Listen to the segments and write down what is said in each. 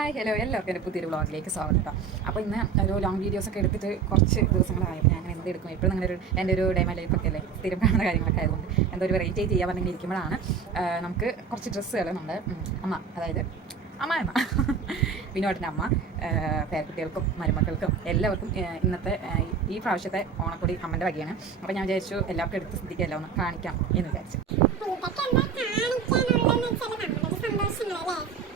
Hi hello എല്ലാവർക്കും എന്റെ പുതിയൊരു വ്ളോഗിലേക്ക് സ്വാഗതം കേട്ടോ അപ്പോൾ ഇന്ന് ഒരു ലോങ് വീഡിയോസൊക്കെ എടുത്തിട്ട് കുറച്ച് ദിവസങ്ങളായപ്പോൾ ഞാൻ എന്ത് എടുക്കും? എപ്പോഴും നിങ്ങളുടെ ഒരു എന്റെ ഒരു ഡൈമ ലൈഫ് ഒക്കെ അല്ലേ? സ്ഥിരം കാണുന്ന കാര്യങ്ങളൊക്കെ ആയതുകൊണ്ട് എന്തോ ഒരു വെറൈറ്റി ചെയ്യാൻ പറഞ്ഞെങ്കിൽ ഇരിക്കുമ്പോഴാണ് നമുക്ക് കുറച്ച് ഡ്രസ്സുകൾ നമ്മുടെ അമ്മ അതായത് അമ്മായമ്മ വിനോദിന്റെ അമ്മ പേരക്കുട്ടികൾക്കും മരുമക്കൾക്കും എല്ലാവർക്കും ഇന്നത്തെ ഈ പ്രാവശ്യത്തെ ഓണക്കൊടി അമ്മന്റെ വകയാണ്. അപ്പോൾ ഞാൻ വിചാരിച്ചു എല്ലാവർക്കും എടുത്ത് ശ്രദ്ധിക്കാമല്ലോ ഒന്ന് കാണിക്കാം എന്ന് വിചാരിച്ചു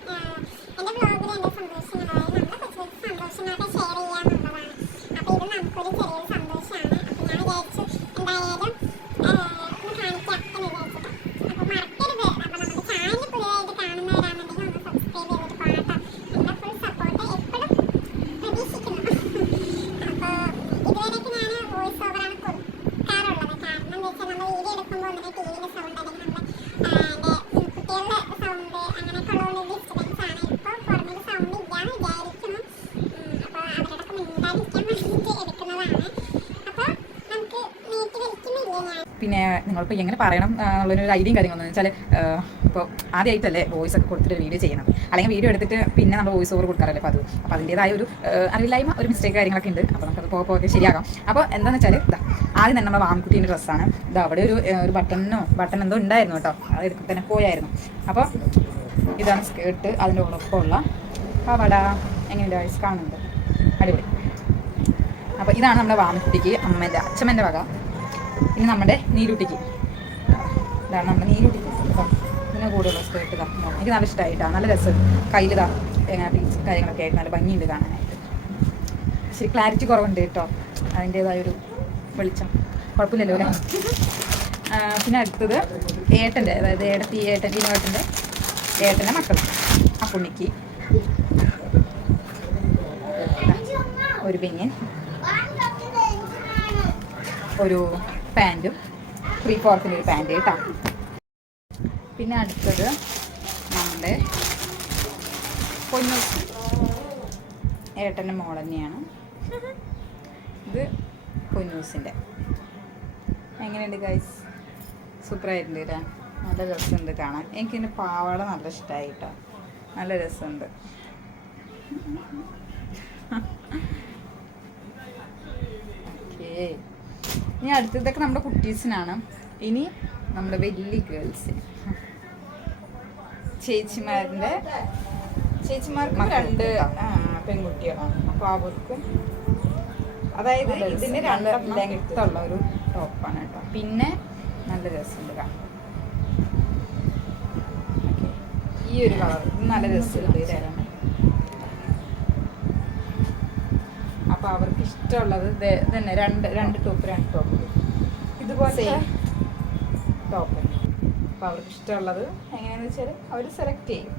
ആഹ് എന്റെ ബ്ലോഗിൽ എന്റെ സന്തോഷങ്ങളായി നമ്മളെ കൊച്ചു കൊച്ചു സന്തോഷങ്ങളൊക്കെ ഷെയർ ചെയ്യാന്നുള്ളതാണ് അപ്പൊ ഇത് നമുക്കൊരു ചെറിയൊരു സന്തോഷമാണ് അപ്പൊ ഞാൻ വിചാരിച്ചു എന്തായാലും ആഹ് ഒന്ന് കാണിക്കാം എന്ന് വിചാരിച്ചിട്ട് അപ്പൊ മറക്കരുത് അപ്പൊ നമ്മുടെ ചാനൽ പുതിയതായിട്ട് കാണുന്നവരാണെന്നുണ്ടെങ്കിൽ ഒന്ന് സബ്സ്ക്രൈബ് ചെയ്തിട്ട് പോകട്ടോ എന്റെ ഫുൾ സപ്പോർട്ട് എപ്പോഴും പ്രതീക്ഷിക്കുന്നു അപ്പൊ ഇതുവരെയൊക്കെ ഞാൻ വോയിസ് ഓവറാണ് കൊടുക്കാറുള്ളത് കാരണം എന്താ വെച്ചാൽ നമ്മൾ വീഡിയോ എടുക്കുമ്പോൾ ഒന്നിനെ ടി വിയുടെ സൗണ്ട് അല്ലെങ്കിൽ നമ്മുടെ കുട്ടികളുടെ സൗണ്ട് അങ്ങനെയൊക്കെ ഉള്ളതുകൊണ്ട് ഡിസ്റ്റർബൻസ് ആണ് ഇപ്പോൾ പുറമൊരു സൗണ്ട് ഇല്ലാന്ന് വിചാരിക്കുന്നു അപ്പോൾ അവരോടൊക്കെ മിണ്ടാതിരിക്കാൻ വേണ്ടിയിട്ട് എടുക്കുന്നതാണ് അപ്പോൾ നമുക്ക് നീട്ടി വലിക്കുന്നില്ലേ ഞാൻ പിന്നെ നിങ്ങളിപ്പോൾ എങ്ങനെ പറയണം എന്നുള്ളൊരു ഐഡിയയും കാര്യങ്ങളൊന്നും വെച്ചാൽ ഇപ്പോൾ ആദ്യമായിട്ടല്ലേ വോയിസ് ഒക്കെ കൊടുത്തിട്ട് വീഡിയോ ചെയ്യണം അല്ലെങ്കിൽ വീഡിയോ എടുത്തിട്ട് പിന്നെ നമ്മൾ വോയിസ് ഓവർ കൊടുക്കാറല്ലേ അപ്പോൾ അത്. അപ്പോൾ അതിന്റേതായ ഒരു അറിവില്ലായ്മ ഒരു മിസ്റ്റേക്ക് കാര്യങ്ങളൊക്കെ ഉണ്ട്. അപ്പോൾ നമുക്കത് പോകെ പോകെ ശരിയാകാം. അപ്പോൾ എന്താണെന്ന് വെച്ചാൽ ഇതാ ആദ്യം തന്നെ നമ്മുടെ വാമക്കുട്ടീന്റെ ഡ്രസ്സാണ് ഇത് അവിടെ ഒരു ഒരു ബട്ടണോ ബട്ടൺ എന്തോ ഉണ്ടായിരുന്നു കേട്ടോ. അത് എടുക്കുമ്പോൾ തന്നെ പോയായിരുന്നു. അപ്പോൾ ഇതാണ് സ്കേർട്ട് അതിന്റെ ഉറപ്പമുള്ള അവിടെ എങ്ങനെയുണ്ട് വയസ്സ് കാണുന്നുണ്ട്? അടിപൊളി. അപ്പോൾ ഇതാണ് നമ്മുടെ വാമക്കുട്ടിക്ക് അമ്മേന്റെ അച്ഛമ്മേന്റെ വക. ഇനി നമ്മുടെ നീരുട്ടിക്ക്. ഇതാണ് നമ്മുടെ നീരുട്ടിക്ക് ഇതിന് കൂടുതലുള്ള സ്കേർട്ട് ഇതാ എനിക്ക് നല്ല ഇഷ്ടമായിട്ടാണ് നല്ല രസം. കയ്യിലിതാ എങ്ങനെ പീസ് കാര്യങ്ങളൊക്കെ ആയിട്ട് നല്ല ഭംഗിയുണ്ട് കാണാനായിട്ട്. ശരി ക്ലാരിറ്റി കുറവുണ്ട് കേട്ടോ. അതിന്റേതായ ഒരു വെളിച്ചം. കുഴപ്പമില്ലല്ലോ അല്ലേ? പിന്നെ അടുത്തത് ഏട്ടന്റെ അതായത് ഏടത്തി ഏട്ടൻ ഏട്ടന്റെ ഏട്ടന്റെ മക്കൾ. ആ പുണ്ണിക്ക്. ഒരു പിന്നിൻ ഒരു പാന്റും ത്രീ ഫോർത്തിന്റെ ഒരു പാന്റ് കേട്ടോ. പിന്നെ അടുത്തത് നമ്മുടെ പൊന്നു ഏട്ടന്റെ മോൾ തന്നെയാണ്. ഇത് പൊന്നൂസിന്റെ. എങ്ങനെയുണ്ട് ഗൈസ് സൂപ്പറായിട്ടുണ്ട് അല്ലേ? നല്ല രസമുണ്ട് കാണാൻ. എനിക്കിതിന്റെ പാവാട നല്ല ഇഷ്ടമായി കേട്ടോ. നല്ല രസമുണ്ട്. ഓക്കേ ഇനി അടുത്തതൊക്കെ നമ്മുടെ കുട്ടീസിനാണ്. ഇനി നമ്മുടെ വലിയ ഗേൾസിന്. ചേച്ചിമാരുടെ ചേച്ചിമാർക്കും രണ്ട് പെൺകുട്ടികളാണ്. അപ്പോൾ അവർക്കും അതായത് ഇതിന്റെ രണ്ട് ലെങ്ത്തുള്ള ഒരു ടോപ്പാണ് കേട്ടോ. പിന്നെ നല്ല രസമുണ്ട്. ഈ ഒരു കളർ. നല്ല രസമുണ്ട് ഇതാണ് അപ്പോൾ അവർക്ക് ഇഷ്ടമുള്ളത് തന്നെ. രണ്ട് രണ്ട് ടോപ്പ് രണ്ട് ടോപ്പ് ഇതുപോലെ ടോപ്പ് അപ്പോൾ അവർക്ക് ഇഷ്ടമുള്ളത് എങ്ങനെയാണെന്ന് വെച്ചാൽ അവർ സെലക്ട് ചെയ്യും.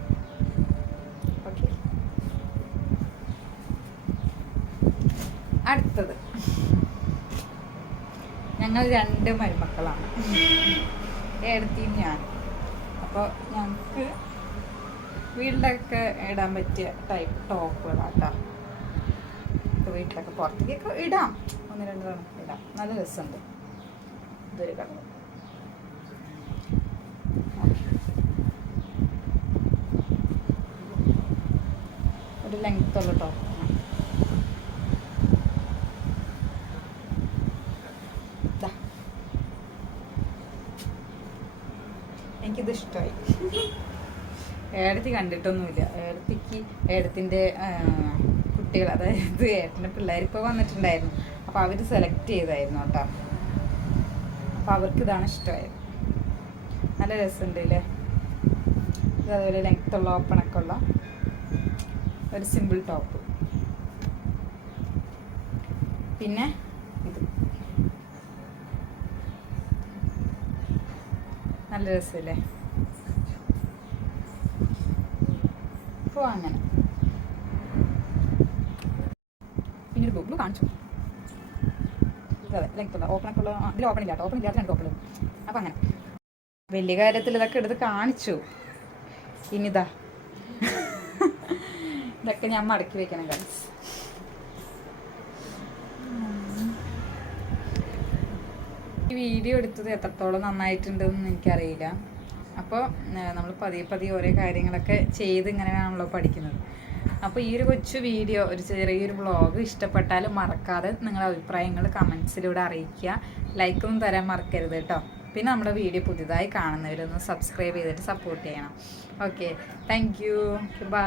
ഓക്കെ അടുത്തത്. ഞങ്ങൾ രണ്ട് മരുമക്കളാണ്. ഏടത്തിയും ഞാൻ. അപ്പോൾ ഞങ്ങൾക്ക് വീട്ടിലൊക്കെ ഇടാൻ പറ്റിയ ടൈപ്പ് ടോപ്പുകളാട്ടോ വീട്ടിലൊക്കെ പുറത്തേക്കൊക്കെ ഇടാം. ഒന്ന് രണ്ട് തവണ ഇടാം. നല്ല രസമുണ്ട്. ഇതൊരു കളർ ഒരു ലെങ്ത് ഉള്ള ടോപ്പ് എനിക്കിത് ഇഷ്ടമായി ഏടത്തി കണ്ടിട്ടൊന്നുമില്ല. ഏടത്തിക്ക് ഏടത്തിന്റെ കുട്ടികൾ അതായത് ഏട്ടന്റെ പിള്ളേർ ഇപ്പോൾ വന്നിട്ടുണ്ടായിരുന്നു. അപ്പോൾ അവർ സെലക്ട് ചെയ്തായിരുന്നു കേട്ടോ. അപ്പോൾ അവർക്ക് ഇതാണ് ഇഷ്ടമായത്. നല്ല രസമുണ്ട് അല്ലേ ഇത് അതുപോലെ ലെങ്ത് ഉള്ള ഓപ്പണൊക്കെ ഉള്ള ഒരു സിമ്പിൾ ടോപ്പ് പിന്നെ ഇത്. നല്ല രസമല്ലേ? അപ്പോൾ അങ്ങനെ. പിന്നെ ഒരു ബ്ലൂ കാണിച്ചു. ഓപ്പണൊക്കെ ഇതിൽ ഓപ്പൺ ഓപ്പൺ അപ്പം അങ്ങനെ. വലിയ കാര്യത്തിൽ ഇതൊക്കെ എടുത്ത് കാണിച്ചു. ഇനിതാ ഇതൊക്കെ ഞാൻ മടക്കി വെക്കണം ഗൈസ് ഈ വീഡിയോ എടുത്തത് എത്രത്തോളം നന്നായിട്ടുണ്ടെന്ന് എനിക്കറിയില്ല. അപ്പോൾ നമ്മൾ പതിയെ പതിയെ ഓരോ കാര്യങ്ങളൊക്കെ ചെയ്ത് ഇങ്ങനെയാണല്ലോ പഠിക്കുന്നത്. അപ്പോൾ ഈ ഒരു കൊച്ചു വീഡിയോ ഒരു ചെറിയൊരു വ്ളോഗ് ഇഷ്ടപ്പെട്ടാൽ മറക്കാതെ നിങ്ങളുടെ അഭിപ്രായങ്ങൾ കമൻസിലൂടെ അറിയിക്കുക. ലൈക്കൊന്നും തരാൻ മറക്കരുത് കേട്ടോ പിന്നെ നമ്മുടെ വീഡിയോ പുതിയതായി കാണുന്നവരൊന്ന് സബ്സ്ക്രൈബ് ചെയ്തിട്ട് സപ്പോർട്ട് ചെയ്യണം. Okay thank you bye